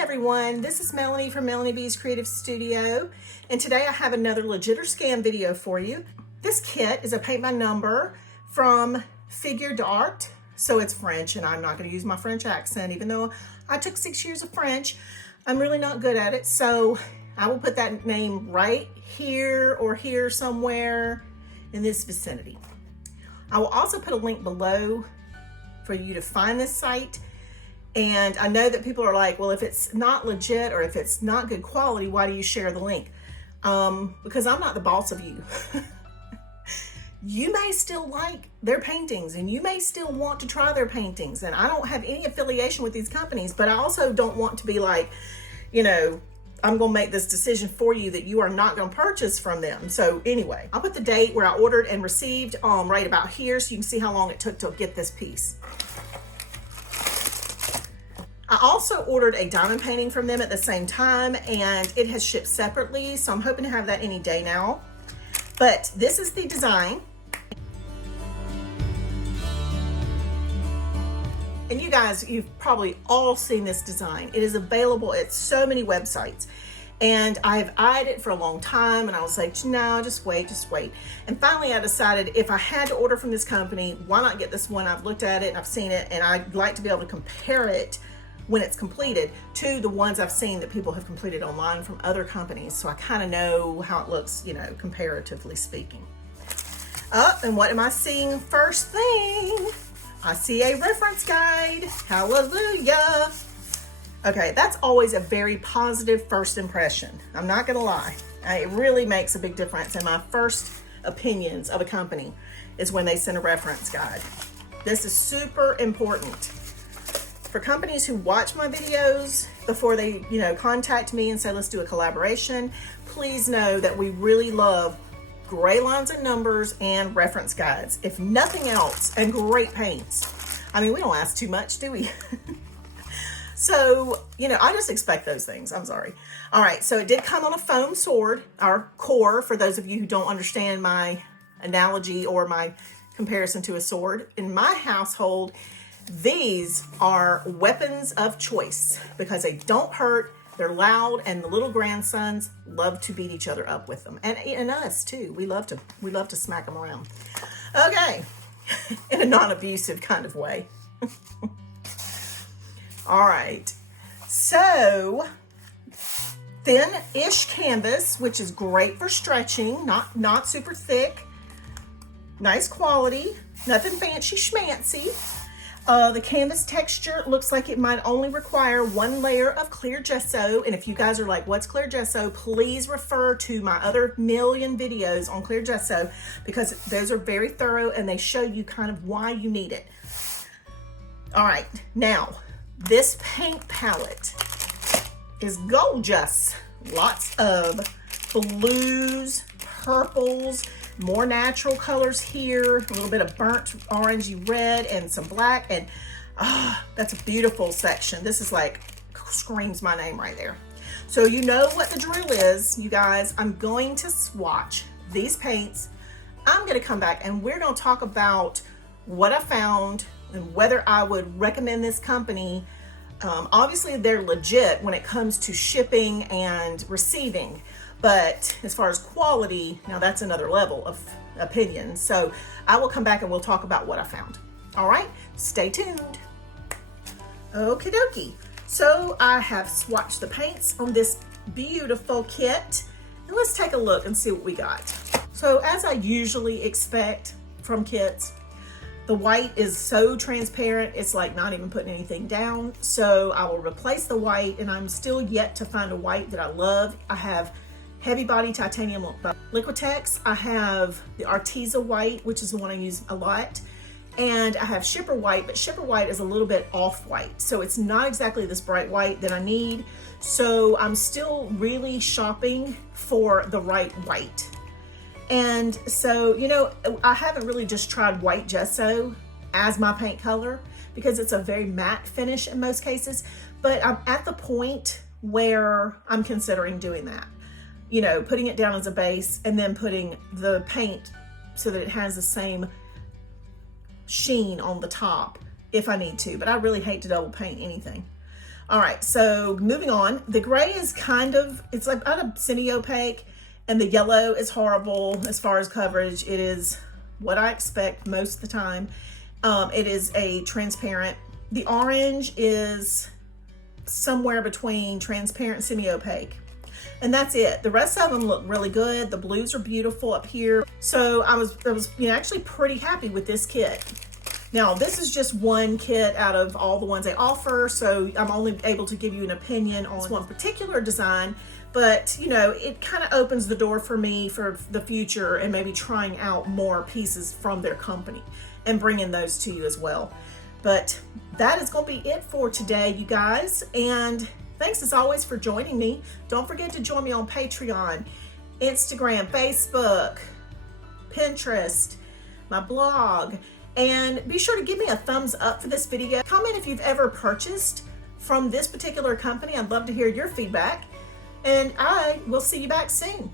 everyone, this is Melanie from Melanie B's Creative Studio, and today I have another legit or scam video for you. This kit is a paint by number from Figure d'Art, so it's French, and I'm not going to use my French accent, even though I took 6 years of French. I'm really not good at it, so I will put that name right here or here somewhere in this vicinity. I will also put a link below for you to find this site. And I know that people are like, well, if it's not legit or if it's not good quality, why do you share the link? Because I'm not the boss of you. You may still like their paintings and you may still want to try their paintings. And I don't have any affiliation with these companies, but I also don't want to be like, you know, I'm going to make this decision for you that you are not going to purchase from them. So anyway, I'll put the date where I ordered and received right about here so you can see how long it took to get this piece. I also ordered a diamond painting from them at the same time, and it has shipped separately, so I'm hoping to have that any day now. But this is the design. And you guys, you've probably all seen this design. It is available at so many websites. And I've eyed it for a long time, and I was like, no, just wait. And finally I decided if I had to order from this company, why not get this one? I've looked at it and I've seen it, and I'd like to be able to compare it when it's completed to the ones I've seen that people have completed online from other companies. So I kind of know how it looks, you know, comparatively speaking. And what am I seeing first thing? I see a reference guide. Hallelujah. Okay, that's always a very positive first impression. I'm not gonna lie. It really makes a big difference. And my first opinions of a company is when they send a reference guide. This is super important. For companies who watch my videos before they, you know, contact me and say, let's do a collaboration, please know that we really love gray lines and numbers and reference guides, if nothing else, and great paints. I mean, we don't ask too much, do we? So, you know, I just expect those things. I'm sorry. All right, so it did come on a foam sword, our core, for those of you who don't understand my analogy or my comparison to a sword. In my household, these are weapons of choice because they don't hurt, they're loud, and the little grandsons love to beat each other up with them. And us too, we love to smack them around. Okay, in a non-abusive kind of way. All right, so thin-ish canvas, which is great for stretching, not super thick, nice quality, nothing fancy schmancy. The canvas texture looks like it might only require one layer of clear gesso. And if you guys are like, what's clear gesso? Please refer to my other million videos on clear gesso because those are very thorough and they show you kind of why you need it. All right, now this paint palette is gorgeous. Lots of blues, purples, more natural colors here, a little bit of burnt orangey red and some black, and that's a beautiful section. This is like, screams my name right there. So you know what the drill is, you guys. I'm going to swatch these paints. I'm gonna come back and we're gonna talk about what I found and whether I would recommend this company. Obviously they're legit when it comes to shipping and receiving, but as far as quality, now that's another level of opinion. So I will come back and we'll talk about what I found. All right, stay tuned. Okie dokie. So I have swatched the paints on this beautiful kit. And let's take a look and see what we got. So as I usually expect from kits, the white is so transparent, it's like not even putting anything down. So I will replace the white, and I'm still yet to find a white that I love. I have heavy body titanium Liquitex. I have the Arteza white, which is the one I use a lot. And I have Shipper white, but Shipper white is a little bit off-white. So it's not exactly this bright white that I need. So I'm still really shopping for the right white. And so, you know, I haven't really just tried white gesso as my paint color because it's a very matte finish in most cases, but I'm at the point where I'm considering doing that. You know, putting it down as a base and then putting the paint so that it has the same sheen on the top if I need to, but I really hate to double paint anything. All right, so moving on. The gray is kind of, it's like kind of semi-opaque, and the yellow is horrible as far as coverage. It is what I expect most of the time. It is a transparent. The orange is somewhere between transparent and semi-opaque. And that's it. The rest of them look really good. The blues are beautiful up here. So I was actually pretty happy with this kit. Now, this is just one kit out of all the ones they offer, so I'm only able to give you an opinion on this one particular design, but it kind of opens the door for me for the future and maybe trying out more pieces from their company and bringing those to you as well. But that is going to be it for today, you guys, and thanks as always for joining me. Don't forget to join me on Patreon, Instagram, Facebook, Pinterest, my blog, and be sure to give me a thumbs up for this video. Comment if you've ever purchased from this particular company. I'd love to hear your feedback, and I will see you back soon.